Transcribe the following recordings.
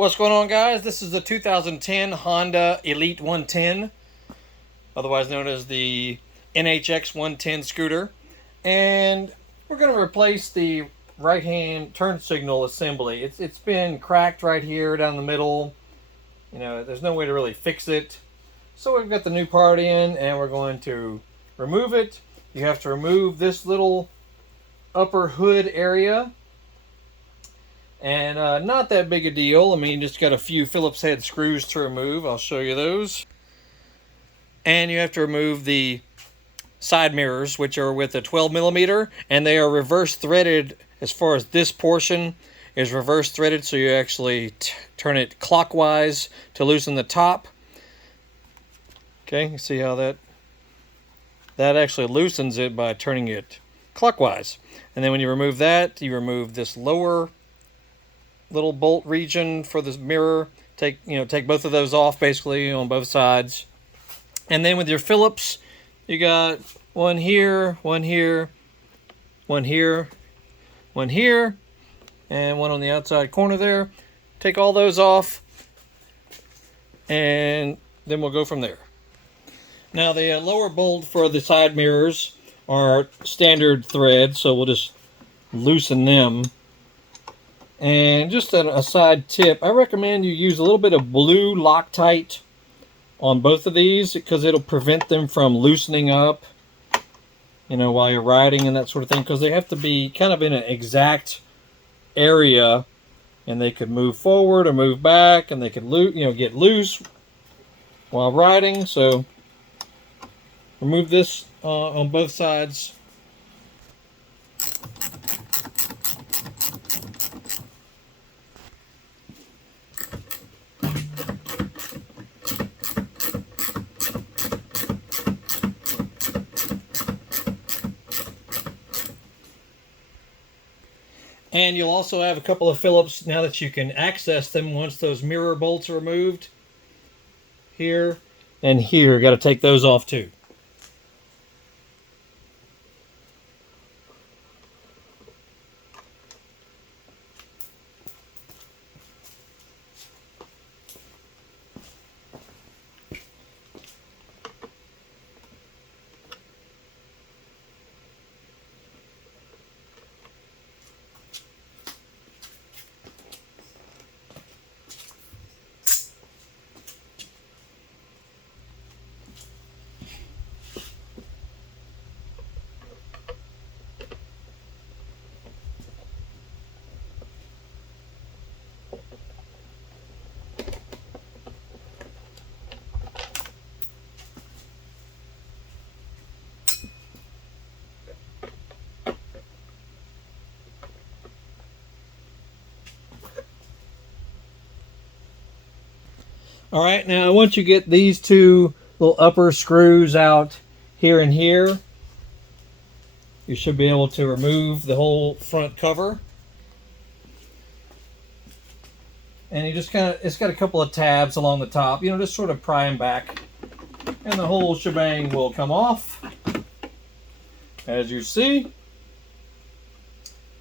What's going on, guys? This is the 2010 Honda Elite 110, otherwise known as the NHX110 Scooter. And we're going to replace the right-hand turn signal assembly. It's been cracked right here down the middle. You know, there's no way to really fix it. So we've got the new part in, and we're going to remove it. You have to remove this little upper hood area. And not that big a deal. I mean, just got a few Phillips head screws to remove. I'll show you those. And you have to remove the side mirrors, which are with a 12 millimeter, and they are reverse threaded. As far as this portion is reverse threaded, so you actually turn it clockwise to loosen the top. Okay, you see how that actually loosens it by turning it clockwise. And then when you remove that, you remove this lower little bolt region for the mirror. Take both of those off basically on both sides. And then with your Phillips, you got one here, one here, one here, one here, and one on the outside corner there. Take all those off, and then we'll go from there. Now the lower bolt for the side mirrors are standard thread, so we'll just loosen them. And just a side tip, I recommend you use a little bit of blue Loctite on both of these because it'll prevent them from loosening up, you know, while you're riding and that sort of thing, because they have to be kind of in an exact area, and they could move forward or move back, and they could get loose while riding. So remove this on both sides. And you'll also have a couple of Phillips now that you can access them once those mirror bolts are removed. Here and here, got to take those off too. All right, now once you get these two little upper screws out here and here, you should be able to remove the whole front cover. And you just it's got a couple of tabs along the top, just sort of pry them back, and the whole shebang will come off, as you see.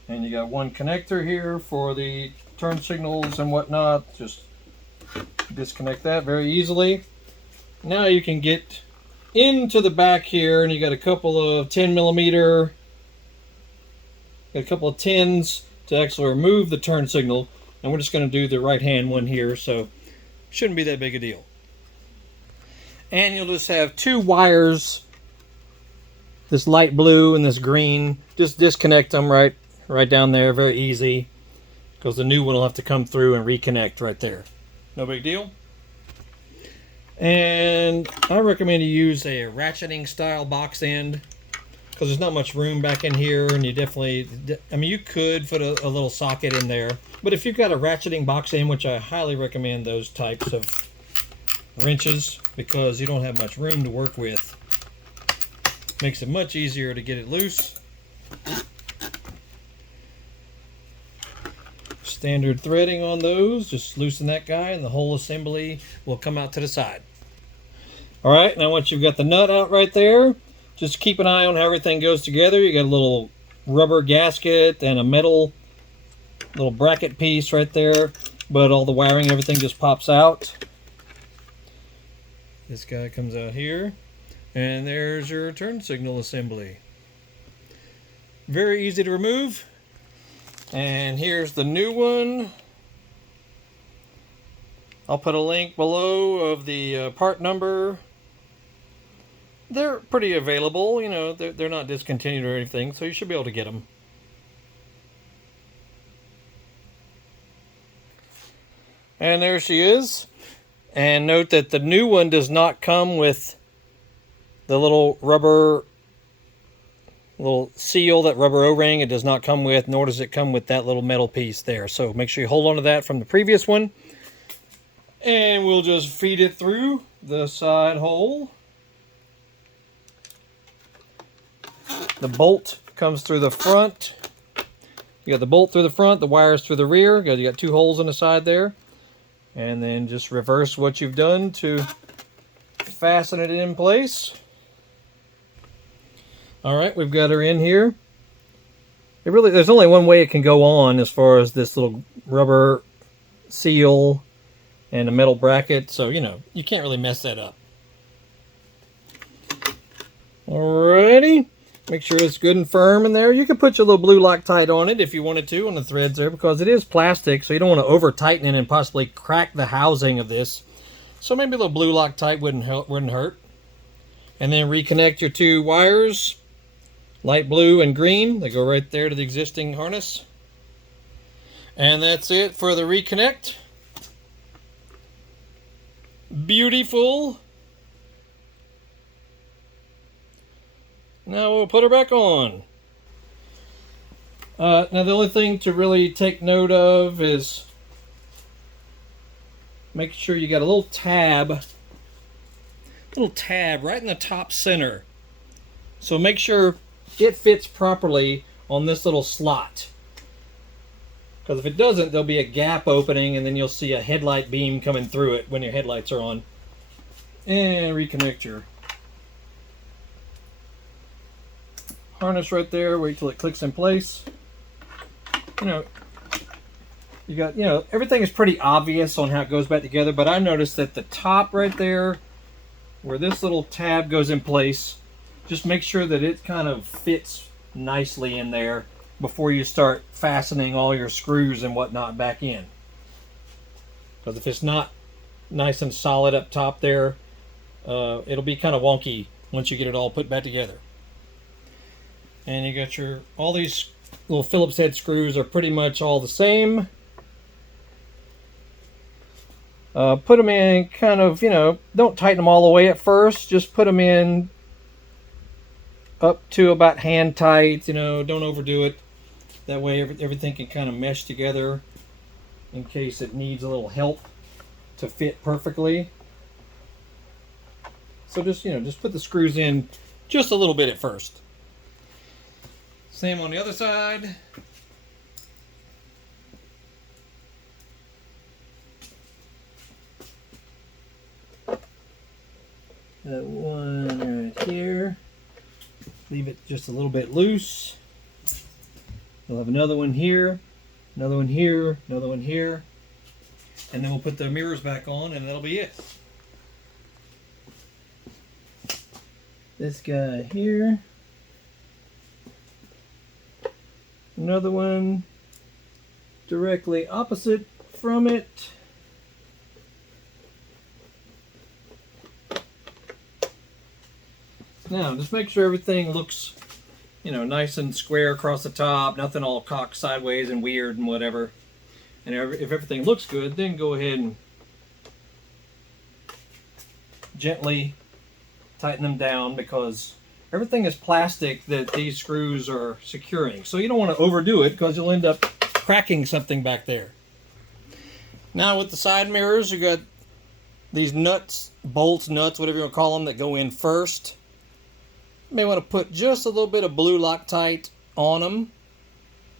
And you got one connector here for the turn signals and whatnot. Just disconnect that very easily. Now you can get into the back here, and you got a couple of 10 millimeter, got a couple of 10s to actually remove the turn signal, and we're just going to do the right hand one here, so shouldn't be that big a deal. And you'll just have two wires, this light blue and this green. Just disconnect them right down there, very easy, because the new one will have to come through and reconnect right there. No big deal. And I recommend you use a ratcheting style box end, because there's not much room back in here, and you you could put a little socket in there, but if you've got a ratcheting box end, which I highly recommend those types of wrenches, because you don't have much room to work with, makes it much easier to get it loose. Standard threading on those, just loosen that guy and the whole assembly will come out to the side. Alright, now once you've got the nut out right there, just keep an eye on how everything goes together. You got a little rubber gasket and a metal little bracket piece right there. but all the wiring, everything just pops out. This guy comes out here, and there's your turn signal assembly. Very easy to remove. And here's the new one. I'll put a link below of the part number. They're pretty available, you know, they're not discontinued or anything, so you should be able to get them. And there she is. And note that the new one does not come with the little rubber seal, that rubber O-ring. It does not come with, nor does it come with that little metal piece there. So make sure you hold on to that from the previous one. And we'll just feed it through the side hole. The bolt comes through the front. You got the bolt through the front, the wires through the rear. You got 2 holes on the side there. And then just reverse what you've done to fasten it in place. Alright, we've got her in here. There's only one way it can go on as far as this little rubber seal and a metal bracket. So, you know, you can't really mess that up. Alrighty. Make sure it's good and firm in there. You can put your little blue Loctite on it if you wanted to, on the threads there, because it is plastic, so you don't want to over tighten it and possibly crack the housing of this. So maybe a little blue Loctite wouldn't hurt. And then reconnect your 2 wires, light blue and green. They go right there to the existing harness. And that's it for the reconnect. Beautiful. Now we'll put her back on. Now the only thing to really take note of is make sure you got a little tab right in the top center. So make sure it fits properly on this little slot. Because if it doesn't, there'll be a gap opening and then you'll see a headlight beam coming through it when your headlights are on. And reconnect your harness right there. Wait till it clicks in place. You know, you got, you know, everything is pretty obvious on how it goes back together, but I noticed that the top right there, where this little tab goes in place, just make sure that it kind of fits nicely in there before you start fastening all your screws and whatnot back in. Because if it's not nice and solid up top there, it'll be kind of wonky once you get it all put back together. And you got all these little Phillips head screws are pretty much all the same. Put them in kind of, you know, don't tighten them all the way at first. Just put them in up to about hand tight, you know, don't overdo it. That way everything can kind of mesh together in case it needs a little help to fit perfectly. So just, you know, just put the screws in just a little bit at first. Same on the other side. That one right here. Leave it just a little bit loose. We'll have another one here, another one here, another one here. And then we'll put the mirrors back on and that'll be it. This guy here. Another one directly opposite from it. Now, just make sure everything looks, you know, nice and square across the top, nothing all cocked sideways and weird and whatever. And if everything looks good, then go ahead and gently tighten them down, because everything is plastic that these screws are securing. So you don't want to overdo it, because you'll end up cracking something back there. Now with the side mirrors, you got these nuts, bolts, nuts, whatever you want to call them, that go in first. You may want to put just a little bit of blue Loctite on them.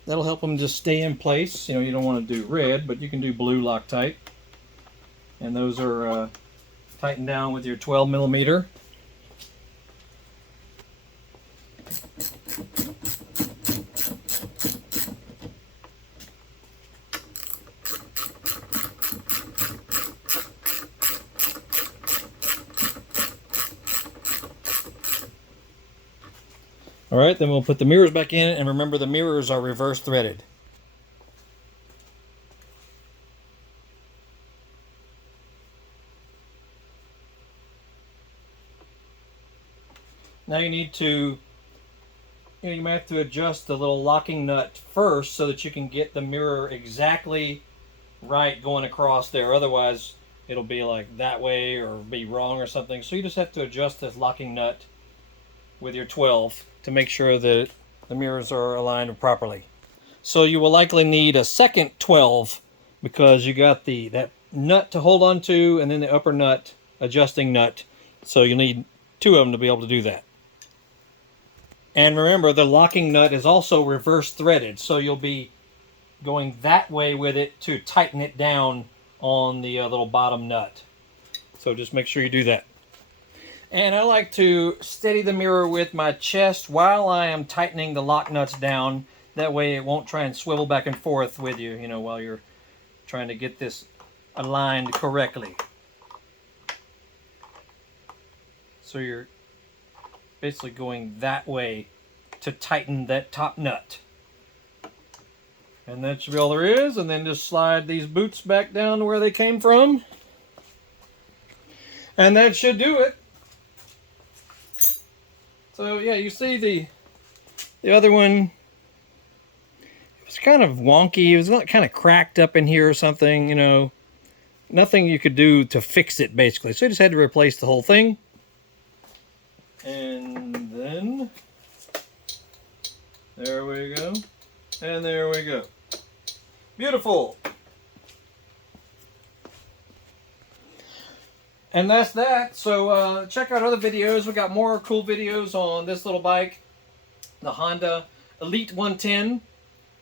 That'll help them just stay in place. You know, you don't want to do red, but you can do blue Loctite. And those are tightened down with your 12 millimeter. All right, then we'll put the mirrors back in, and remember the mirrors are reverse threaded. Now you need to, you might have to adjust the little locking nut first so that you can get the mirror exactly right going across there. Otherwise, it'll be like that way or be wrong or something. So you just have to adjust this locking nut with your 12 to make sure that the mirrors are aligned properly. So you will likely need a second 12 because you got that nut to hold on to and then the upper nut, adjusting nut. So you'll need two of them to be able to do that. And remember, the locking nut is also reverse threaded, so you'll be going that way with it to tighten it down on the little bottom nut. So just make sure you do that. And I like to steady the mirror with my chest while I am tightening the lock nuts down. That way it won't try and swivel back and forth with you, while you're trying to get this aligned correctly. So you're basically going that way to tighten that top nut. And that should be all there is. And then just slide these boots back down to where they came from. And that should do it. So yeah, you see the other one, it was kind of wonky. It was kind of cracked up in here or something, Nothing you could do to fix it, basically. So I just had to replace the whole thing. And then, there we go. And there we go. Beautiful. And that's that. So check out other videos. We got more cool videos on this little bike, the Honda Elite 110.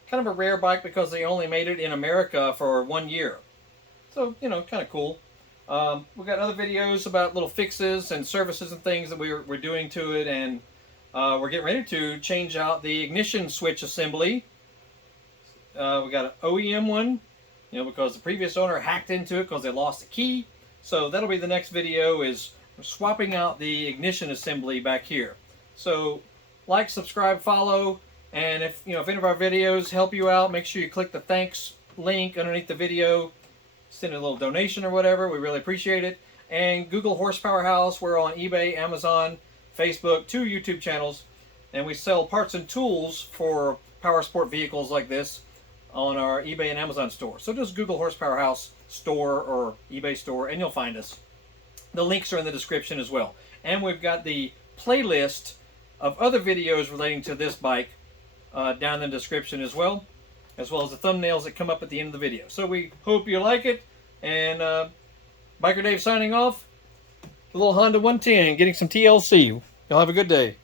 Kind of a rare bike because they only made it in America for 1 year. So, kind of cool. We got other videos about little fixes and services and things that we're doing to it, and we're getting ready to change out the ignition switch assembly. We got an OEM one, because the previous owner hacked into it because they lost the key. So that'll be the next video, is swapping out the ignition assembly back here. So like, subscribe, follow, and if any of our videos help you out, make sure you click the thanks link underneath the video. Send a little donation or whatever. We really appreciate it. And Google Horsepower House. We're on eBay, Amazon, Facebook, 2 YouTube channels. And we sell parts and tools for power sport vehicles like this on our eBay and Amazon store. So just Google Horsepower House store or eBay store and you'll find us. The links are in the description as well. And we've got the playlist of other videos relating to this bike down in the description as well as the thumbnails that come up at the end of the video. So we hope you like it. And Biker Dave signing off. The little Honda 110, getting some TLC. Y'all have a good day.